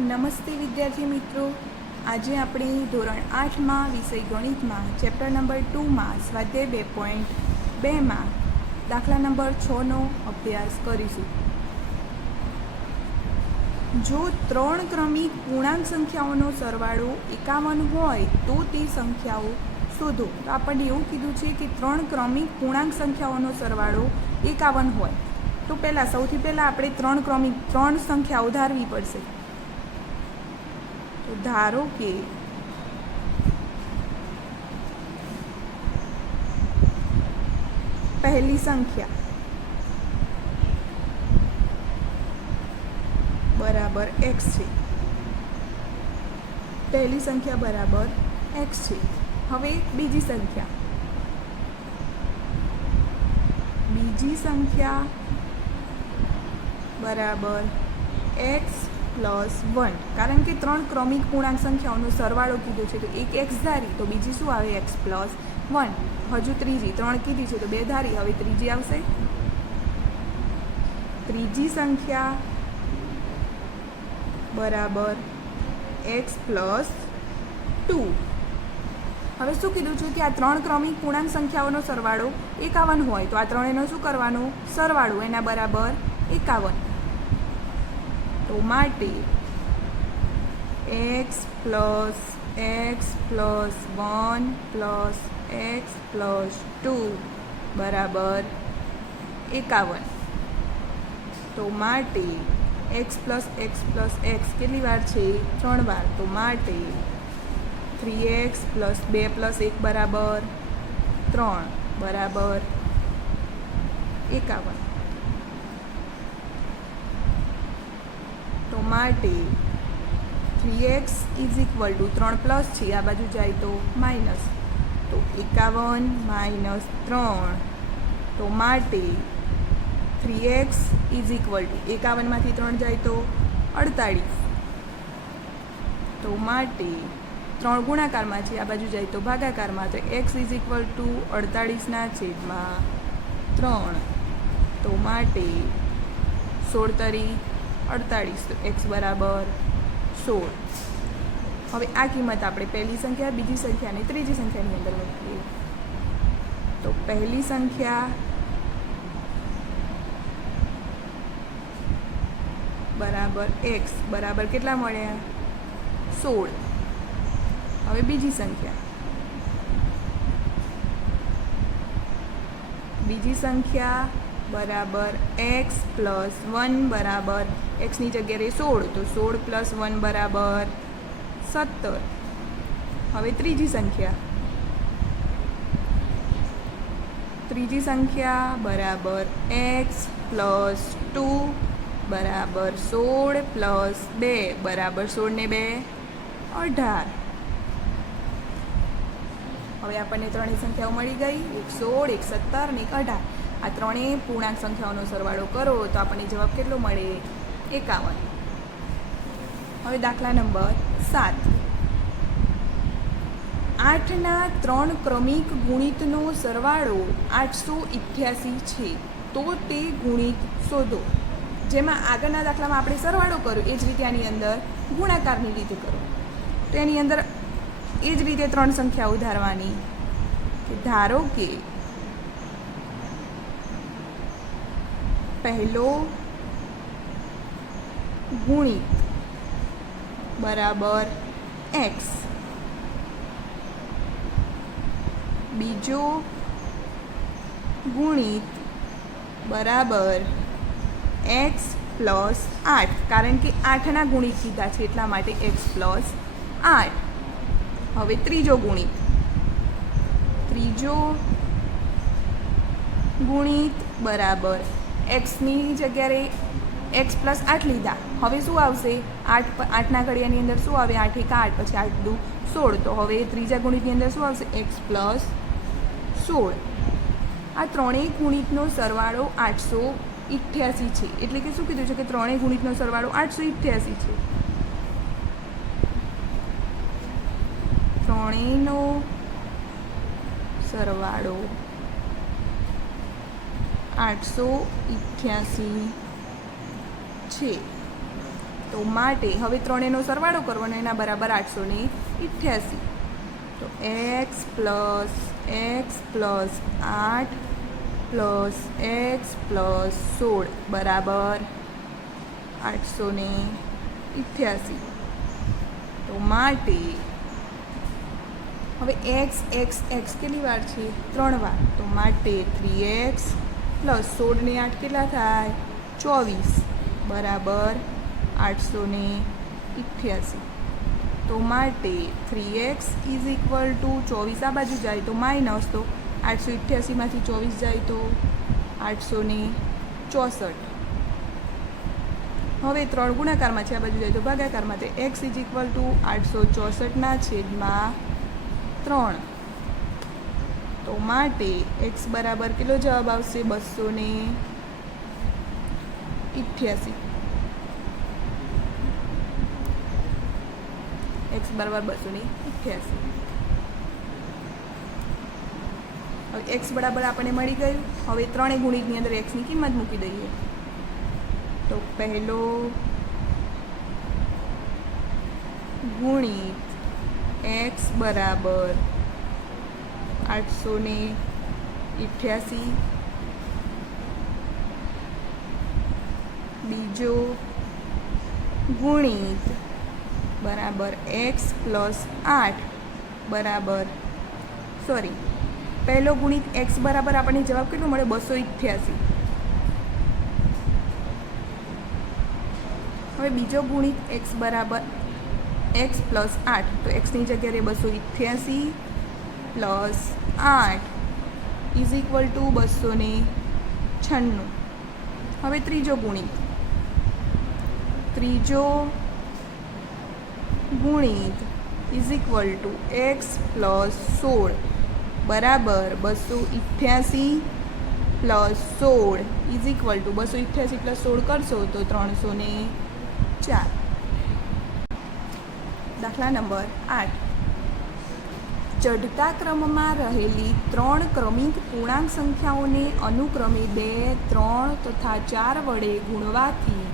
નમસ્તે વિદ્યાર્થી મિત્રો, આજે આપણે ધોરણ 8માં વિષય ગણિતમાં ચેપ્ટર નંબર 2માં સ્વાધ્યાય 2.2માં દાખલા નંબર 6નો અભ્યાસ કરીશું. જો 3 ક્રમિક પૂર્ણાંક સંખ્યાઓનો સરવાળો 51 હોય તો તે સંખ્યાઓ શોધો. તો આપણને એવું કીધું છે કે 3 ક્રમિક પૂર્ણાંક સંખ્યાઓનો સરવાળો 51 હોય તો સૌથી પહેલાં આપણે 3 સંખ્યાઓ ધારવી પડશે. તો ધારો કે પહેલી સંખ્યા બરાબર x છે. પહેલી સંખ્યા બરાબર x છે. હવે બીજી સંખ્યા બરાબર x પ્લસ 1. કારણ કે 3 ક્રમિક પૂર્ણાંક સંખ્યાઓનો સરવાળો કીધો છે તો એક x ધારી તો બીજી શું આવે x પ્લસ 1. હજુ ત્રીજી 3 કીધી છે તો 2 ધારી, હવે ત્રીજી આવશે. ત્રીજી સંખ્યા બરાબર x પ્લસ 2. હવે શું કીધું છે કે આ 3 ક્રમિક પૂર્ણાંક સંખ્યાઓનો સરવાળો 51 હોય તો આ ત્રણેયનો શું કરવાનો સરવાળો એના બરાબર 51. તો માટે x plus 1 plus x plus 2 બરાબર 51. તો માટે x પ્લસ x કેટલી વાર છે? 3 વાર. તો માટે 3x પ્લસ 2 પ્લસ 1 બરાબર 3 બરાબર 51. તો માટે 3x is equal two 3 plus છે, આ બાજુ જાય તો માઇનસ, તો 51 માઇનસ 3. તો માટે 3x ઇઝ ઇક્વલ ટુ 51માંથી 3 જાય તો 48. તો માટે 3 ગુણાકારમાં છે, આ બાજુ જાય તો ભાગાકારમાં, તો x ઇઝ ઇક્વલ ટુ 48/3. તો માટે 16 તરી 48, તો x બરાબર 16. હવે આ કિંમત આપણે પહેલી સંખ્યા, બીજી સંખ્યા અને ત્રીજી સંખ્યાની અંદર મૂકીએ. તો પહેલી સંખ્યા બરાબર x બરાબર કેટલા મળ્યા? 16. હવે બીજી સંખ્યા બરાબર x પ્લસ 1 બરાબર xની જગ્યાએ 16, તો 16 પ્લસ 1 બરાબર 17. હવે ત્રીજી સંખ્યા બરાબર x પ્લસ 2 બરાબર 16 પ્લસ 2 બરાબર 16 ને 2 18. હવે આપણને ત્રણેય સંખ્યાઓ મળી ગઈ, એક 16, એક 17 અને એક 18. આ ત્રણેય પૂર્ણાંક સંખ્યાઓનો સરવાળો કરો તો આપણને જવાબ કેટલો મળે? 51. હવે દાખલા નંબર 7. 8ના 3 ક્રમિક ગુણિતનો સરવાળો 888 છે તો તે ગુણિત શોધો. જેમાં આગળના દાખલામાં આપણે સરવાળો કર્યો એ જ રીતે આની અંદર ગુણાકારની રીતે કરો. તો એની અંદર એ જ રીતે 3 સંખ્યાઓ ધારવાની. ધારો કે પહેલો ગુણિત બરાબર x, બીજો ગુણિત બરાબર x પ્લસ 8. કારણ કે 8ના ગુણિત કીધા છે એટલા માટે x પ્લસ 8. હવે ત્રીજો ગુણિત બરાબર xની જગ્યાએ x પ્લસ 8 લીધા. હવે શું આવશે? 8ના ઘડિયાની અંદર શું આવે? 8 × 8 પછી 8 × 16. તો હવે ત્રીજા ગુણિતની અંદર શું આવશે? x plus 16. આ ત્રણેય ગુણિતનો સરવાળો 888 છે. એટલે કે શું કીધું છે કે ત્રણેય ગુણિતનો સરવાળો 888 છે. ત્રણેયનો સરવાળો 888 છે. તો માટે હવે ત્રણેયનો સરવાળો કરવાનો, એના બરાબર 888. તો x plus 8 plus x plus 16 બરાબર 888. તો માટે હવે x કેટલી વાર છે? 3 વાર. તો માટે 3x પ્લસ 16 ને 8 કેટલા થાય? 24 બરાબર 888. તો માટે 3x ઇઝ ઇક્વલ ટુ 24 આ બાજુ જાય તો માઇનસ, તો 888માંથી 24 જાય તો 864. હવે 3 ગુણાકારમાં છે, આ બાજુ જાય તો ભાગાકારમાં. તે x ઇઝ ઇક્વલ ટુ 864/3. તો માટે x બરાબર કેટલો જવાબ આવશે? 288. x બરાબર 288. હવે x બરાબર આપણને મળી ગયું. હવે ત્રણેય ગુણિતની અંદર x ની કિંમત મૂકી દઈએ. તો પહેલો ગુણિત x બરાબર 888. બીજો ગુણિત બરાબર x પ્લસ 8 બરાબર પહેલો ગુણિત x બરાબર આપણને જવાબ કેટલો મળે? 288. હવે બીજો ગુણિત x બરાબર x પ્લસ 8, તો xની જગ્યાએ 288 પ્લસ 8 ઇઝ ઇક્વલ ટુ 296. હવે ત્રીજો ગુણિત is equal to x plus 16 બરાબર 288 plus 16 is equal to 288 plus 16 કરશો તો 304. દાખલા નંબર 8. ચઢતા ક્રમમાં રહેલી 3 ક્રમિક પૂર્ણાંક સંખ્યાઓને અનુક્રમે 2, 3 તથા 4 વડે ગુણવાથી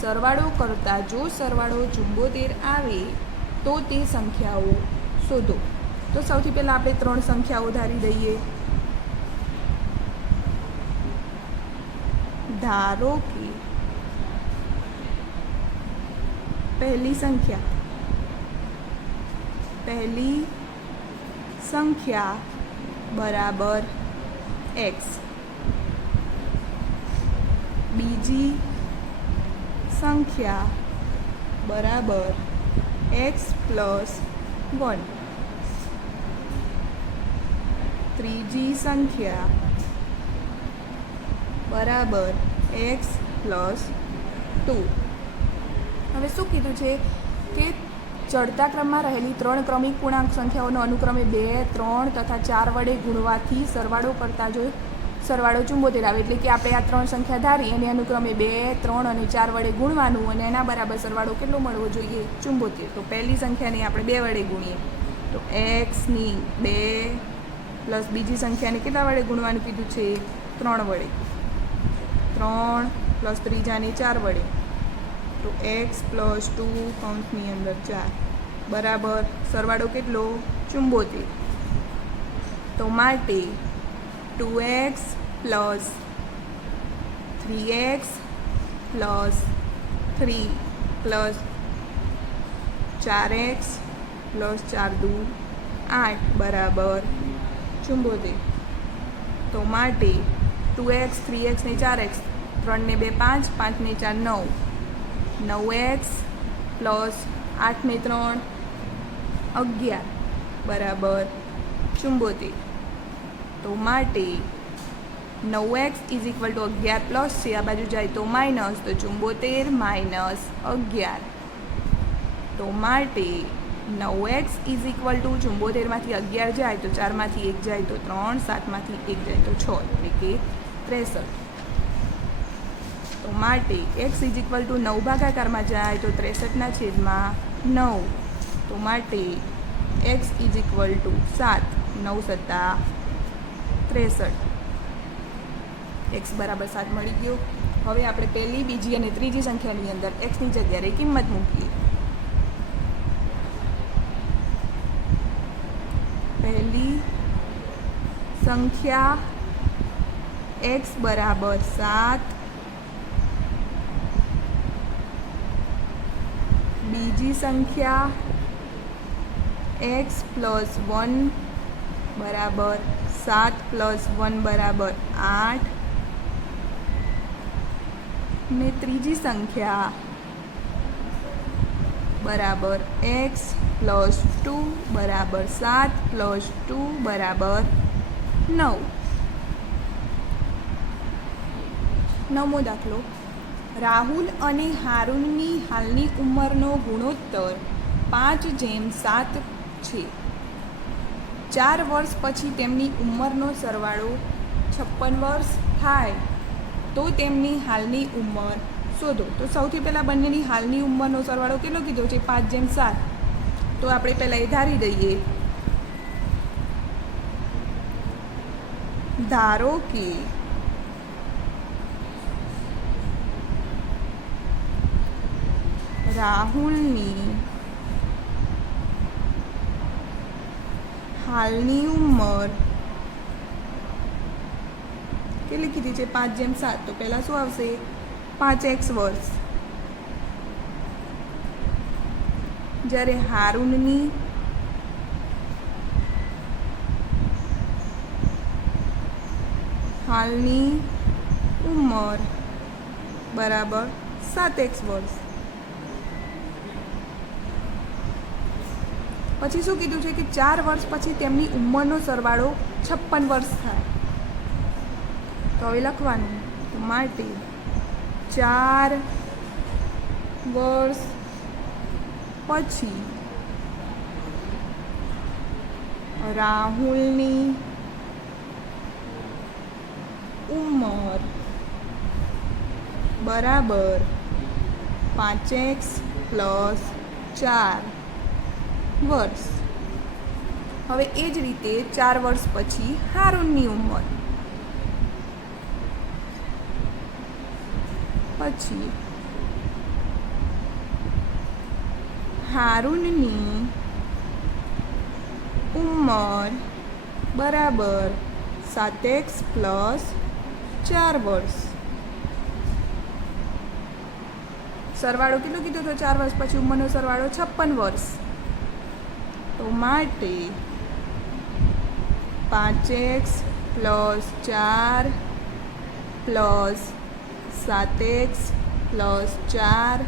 સરવાળો કરતા જો સરવાળો 74 આવે તો તે સંખ્યાઓ શોધો. તો સૌથી પહેલાં આપણે 3 સંખ્યાઓ ધારી દઈએ. ધારો કે પહેલી સંખ્યા બરાબર x, બીજી સંખ્યા બરાબર x પ્લસ 1, ત્રીજી સંખ્યા બરાબર x પ્લસ 2. હવે શું કીધું છે કે ચડતા ક્રમમાં રહેલી 3 ક્રમિક પૂર્ણાંક સંખ્યાઓનો અનુક્રમે 2, 3 તથા 4 વડે ગુણવાથી સરવાળો કરતા જો સરવાળો 74 આવે, એટલે કે આપણે આ 3 સંખ્યા ધારી અને અનુક્રમે 2, 3 અને 4 વડે ગુણવાનું અને એના બરાબર સરવાળો કેટલો મળવો જોઈએ? 74. તો પહેલી સંખ્યાને આપણે 2 વડે ગુણીએ તો xની 2 પ્લસ બીજી સંખ્યાને કેટલા વડે ગુણવાનું કીધું છે? 3 વડે. 3 પ્લસ ત્રીજાની 4 વડે, તો x પ્લસ 2 કૌંસની અંદર 4 બરાબર સરવાળો કેટલો? 74. તો માટે 2x plus 3x plus 3 plus 4x plus 4 દુ 8 બરાબર 74. તો માટે 2x 3x ને 4x, 3 ને 2 5, 5 ને 4 9, 9x પ્લસ 8 ને 3 11 બરાબર 74. તો માટે 9x is equal two 11 plus છે, આ બાજુ જાય તો માઇનસ, તો 74 માઇનસ 11. તો માટે 9x ઇઝ ઇક્વલ ટુ 74માંથી 11 જાય તો 4માંથી 1 જાય તો 3, 7માંથી 1 જાય તો 6, એટલે કે 63. તો માટે x ઇઝ ઇક્વલ ટુ 9 ભાગાકારમાં જાય તો 63/9. તો માટે x ઇઝ ઇક્વલ ટુ 7, 9 સત્તા 63. x બરાબર 7 મળી ગયો. હવે આપણે પહેલી, બીજી અને ત્રીજી સંખ્યાની અંદર એક્સની જગ્યાએ કિંમત મૂકીએ. પહેલી સંખ્યા x બરાબર 7, બીજી સંખ્યા x પ્લસ 1 બરાબર 7 પ્લસ 1 બરાબર 8 ને ત્રીજી સંખ્યા બરાબર x પ્લસ 2 બરાબર 7 પ્લસ 2 બરાબર 9. 9મો દાખલો. રાહુલ અને હારૂનની હાલની ઉંમરનો ગુણોત્તર 5:7 છે. 4 વર્ષ પછી તેમની ઉંમરનો સરવાળો 56 વર્ષ થાય તો તેમની હાલની ઉંમર શોધો. તો સૌથી પહેલાં બંનેની હાલની ઉંમરનો સરવાળો કેટલો કીધો છે? 5:7. તો આપણે પહેલાં એ ધારી દઈએ. ધારો કે રાહુલની હાલની ઉંમર કેટલી કીધી છે? 5:7. તો પહેલાં શું આવશે? 5x વર્ષ. જ્યારે હારૂનની હાલની ઉંમર બરાબર 7x વર્ષ. પછી શું કીધું છે કે 4 વર્ષ પછી તેમની ઉંમરનો સરવાળો 56 વર્ષ થાય. તો હવે લખવાનું. તો માટે 4 વર્ષ પછી રાહુલની ઉંમર બરાબર 5x પ્લસ 4 વર્ષ. હવે એ જ રીતે 4 વર્ષ પછી હારૂનની ઉંમર પછી હારૂનની ઉંમર બરાબર 7x પ્લસ 4 વર્ષ. સરવાળો કેટલો કીધો તો? 4 વર્ષ પછી ઉંમરનો સરવાળો 56 વર્ષ. તો માટે 5x plus 4 plus 7x plus 4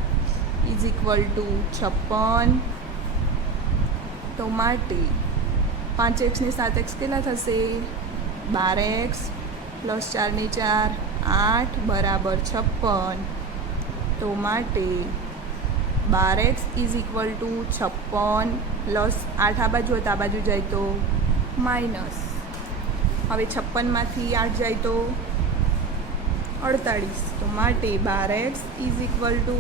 is equal two 56. તો માટે 5x ને 7x કેટલા થશે? 12x પ્લસ 4 ને 4 8 બરાબર 56. તો માટે 12x is equal two 56 plus 8 આ બાજુ હોય તો આ બાજુ જાય તો માઇનસ. હવે 56માંથી 8 જાય તો 48. તો માટે 12x ઇઝ ઇક્વલ ટુ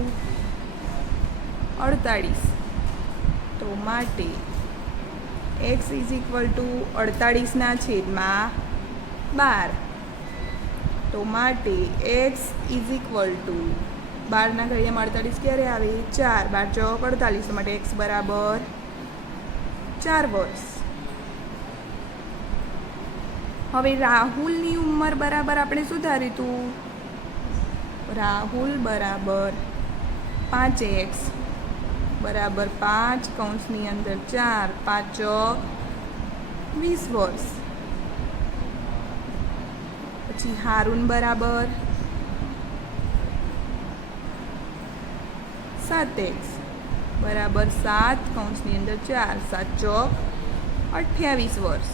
48. તો માટે x ઇઝ ઇક્વલ ટુ 48ના છેદમાં 12. તો માટે x ઇઝ ઇક્વલ ટુ 12ના ઘડિયામાં 48 ક્યારે આવે? 4. 12 ચોક 48. તો માટે x બરાબર 4 વર્ષ. હવે રાહુલની ઉંમર બરાબર આપણે શું ધાર્યું હતું? રાહુલ બરાબર 5x બરાબર 5 કૌંસની અંદર 4 5 ચોક 20 વર્ષ. પછી હારૂન બરાબર 7x બરાબર 7 કૌંસની અંદર 4 7 ચોક 28 વર્ષ.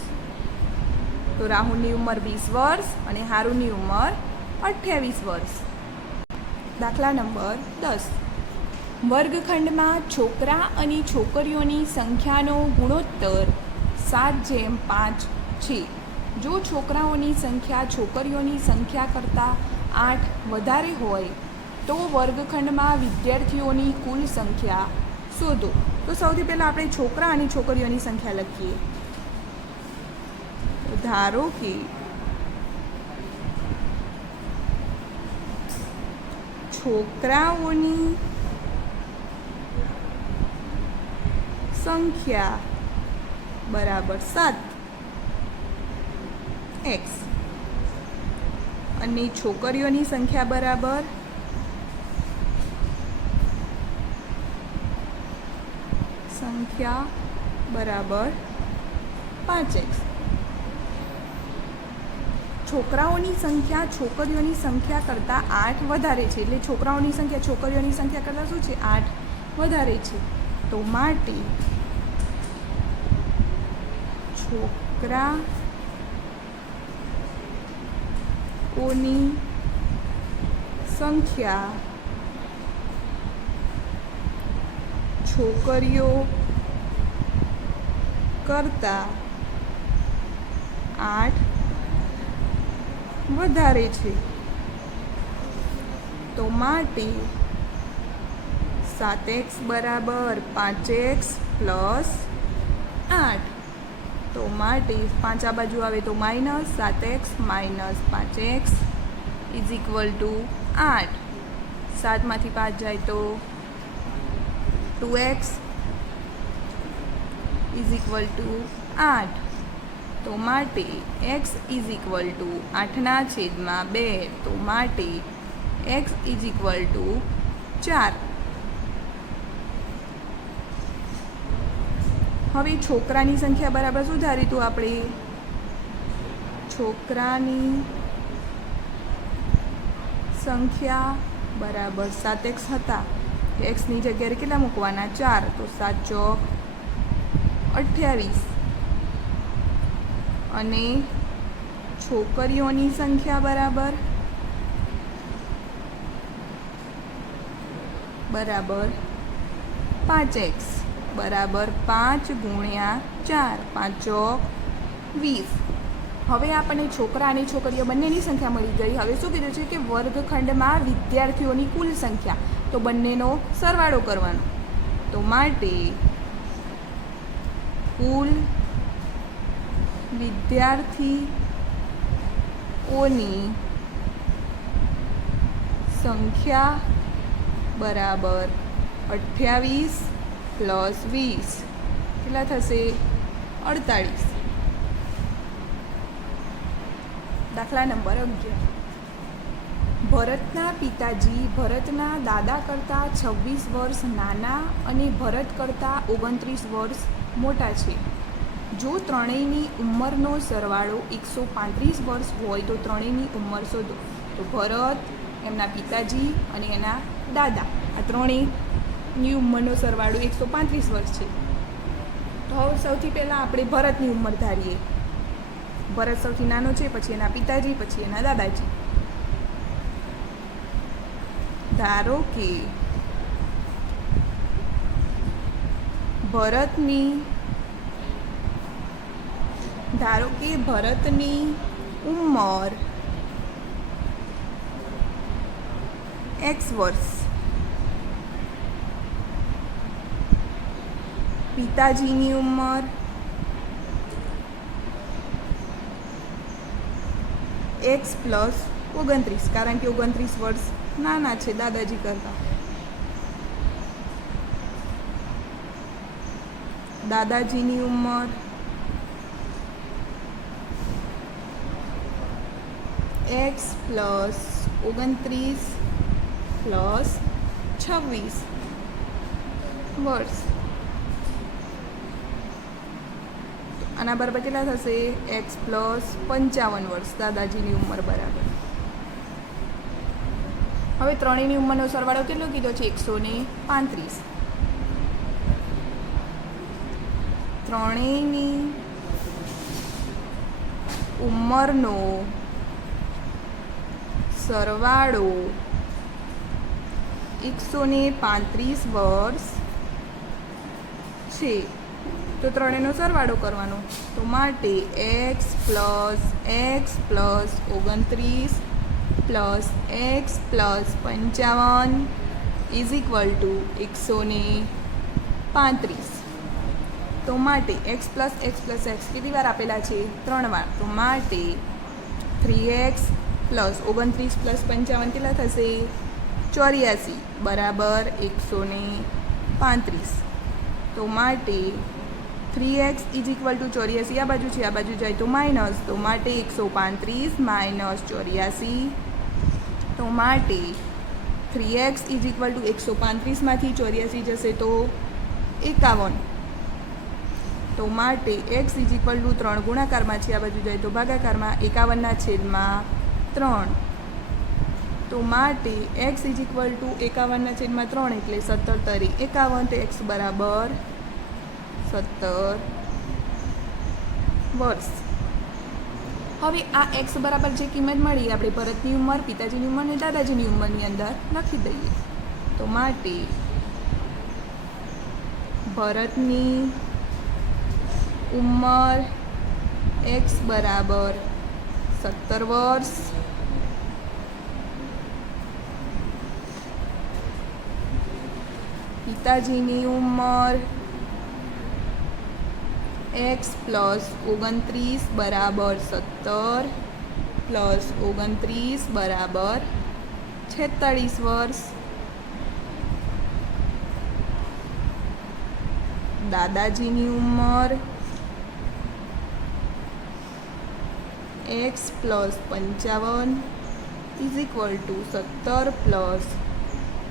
તો રાહુલની ઉંમર 20 વર્ષ અને હારૂનની ઉંમર 28 વર્ષ. દાખલા નંબર 10. વર્ગખંડમાં છોકરા અને છોકરીઓની સંખ્યાનો ગુણોત્તર 7:5 છે. જો છોકરાઓની સંખ્યા છોકરીઓની સંખ્યા કરતાં 8 વધારે હોય તો વર્ગખંડમાં વિદ્યાર્થીઓની કુલ સંખ્યા શોધો. તો સૌથી પહેલાં આપણે છોકરા અને છોકરીઓની સંખ્યા લખીએ. ધારો કે છોકરાઓની સંખ્યા બરાબર 7 x અને છોકરીઓની સંખ્યા બરાબર 5x. છોકરાઓની સંખ્યા છોકરીઓની સંખ્યા કરતાં 8 વધારે છે, એટલે છોકરાઓની સંખ્યા છોકરીઓની સંખ્યા કરતાં શું છે? 8 વધારે છે. તો માટે છોકરાઓની સંખ્યા છોકરીઓ કરતાં 8 વધારે છે. તો માટે 7x બરાબર 5x પ્લસ 8. તો માટે 5 આ બાજુ આવે તો minus 7x minus 5x is equal two 8. 7માંથી 5 જાય તો 2x ઇઝ ઇક્વલ ટુ 8. તો માટે x ઇઝ ઇક્વલ ટુ 8/2. તો માટે x ઇઝ ઇક્વલ ટુ 4. હવે છોકરાની સંખ્યા બરાબર શું ધારીશું આપણે? છોકરાની સંખ્યા બરાબર 7x હતા. એક્સની જગ્યાએ કેટલા મૂકવાના? 4. તો 7 ચોક 28. અને છોકરીઓની સંખ્યા બરાબર 5x બરાબર 5 ગુણ્યા 4. 5 ચોક 20. હવે આપણને છોકરા અને છોકરીઓ બંનેની સંખ્યા મળી ગઈ. હવે શું કીધું છે કે વર્ગખંડમાં વિદ્યાર્થીઓની કુલ સંખ્યા, તો બંનેનો સરવાળો કરવાનો. તો માટે કુલ વિદ્યાર્થીઓની સંખ્યા બરાબર 28 પ્લસ 20 કેટલા થશે? 48. દાખલા નંબર 11. ભરતના પિતાજી ભરતના દાદા કરતાં 26 વર્ષ નાના અને ભરત કરતાં 29 વર્ષ મોટા છે. જો ત્રણેયની ઉંમરનો સરવાળો 135 વર્ષ હોય તો ત્રણેયની ઉંમર શોધો. તો ભરત, એમના પિતાજી અને એના દાદા, આ ત્રણેયની ઉંમરનો સરવાળો 135 વર્ષ છે. તો હવે સૌથી પહેલાં આપણે ભરતની ઉંમર ધારીએ. ભરત સૌથી નાનો છે, પછી એના પિતાજી, પછી એના દાદાજી. ધારો કે ભરતની ઉંમર x વર્ષ, પિતાજીની ઉંમર x પ્લસ 29, કારણ કે 29 વર્ષ નાના છે દાદાજી કરતાં. દાદાજીની ઉંમર x પ્લસ 29 પ્લસ 26 વર્ષ. આના બરાબર કેટલા થશે? x પ્લસ 55 વર્ષ દાદાજીની ઉંમર બરાબર. હવે ત્રણેયની ઉંમરનો સરવાળો કેટલો કીધો છે? 135. ત્રણેયની ઉંમરનો સરવાળો 135 વર્ષ છે. તો ત્રણેયનો સરવાળો કરવાનો. તો માટે x plus 29 plus x plus 55 is equal two 135. તો માટે x પ્લસ x કેટલી વાર આપેલા છે? 3 વાર. તો માટે 3x પ્લસ 29 પ્લસ 55 કેટલા થશે? 84 બરાબર 135. તો માટે 3x ઇઝ ઇક્વલ ટુ 84 આ બાજુ છે, આ બાજુ જાય તો માઇનસ, તો માટે 135 માઇનસ 84. તો માટે 3x ઇઝ ઇક્વલ ટુ 135માંથી 84 જશે તો 51. તો માટે x ઇઝ ઇક્વલ ટુ 3 ગુણાકારમાં છે, આ બાજુ જાય તો ભાગાકારમાં 51/3. તો માટે x ઇઝ ઇક્વલ ટુ 51/3 એટલે 17 તરી 51, તો x બરાબર 17 વર્ષ. હવે આ x બરાબર જે કિંમત મળી આપણે ભરતની ઉંમર, પિતાજીની ઉંમર અને દાદાજીની ઉંમરની અંદર લખી દઈએ. તો માટે ભરતની ઉંમર x બરાબર 17 વર્ષ, પિતાજીની ઉંમર x પ્લસ 29 બરાબર 17 પ્લસ 29 બરાબર 46 વર્ષ. દાદાજીની ઉંમર x plus 55 is equal two 17 plus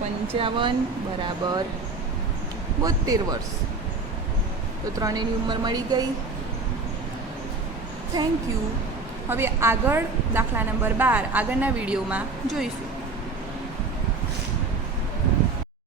55 બરાબર 72 વર્ષ. તો ત્રણેયની ઉંમર મળી ગઈ. Thank you. હવે આગળ દાખલા નંબર 12 આગળના વિડીયોમાં જોઈશું.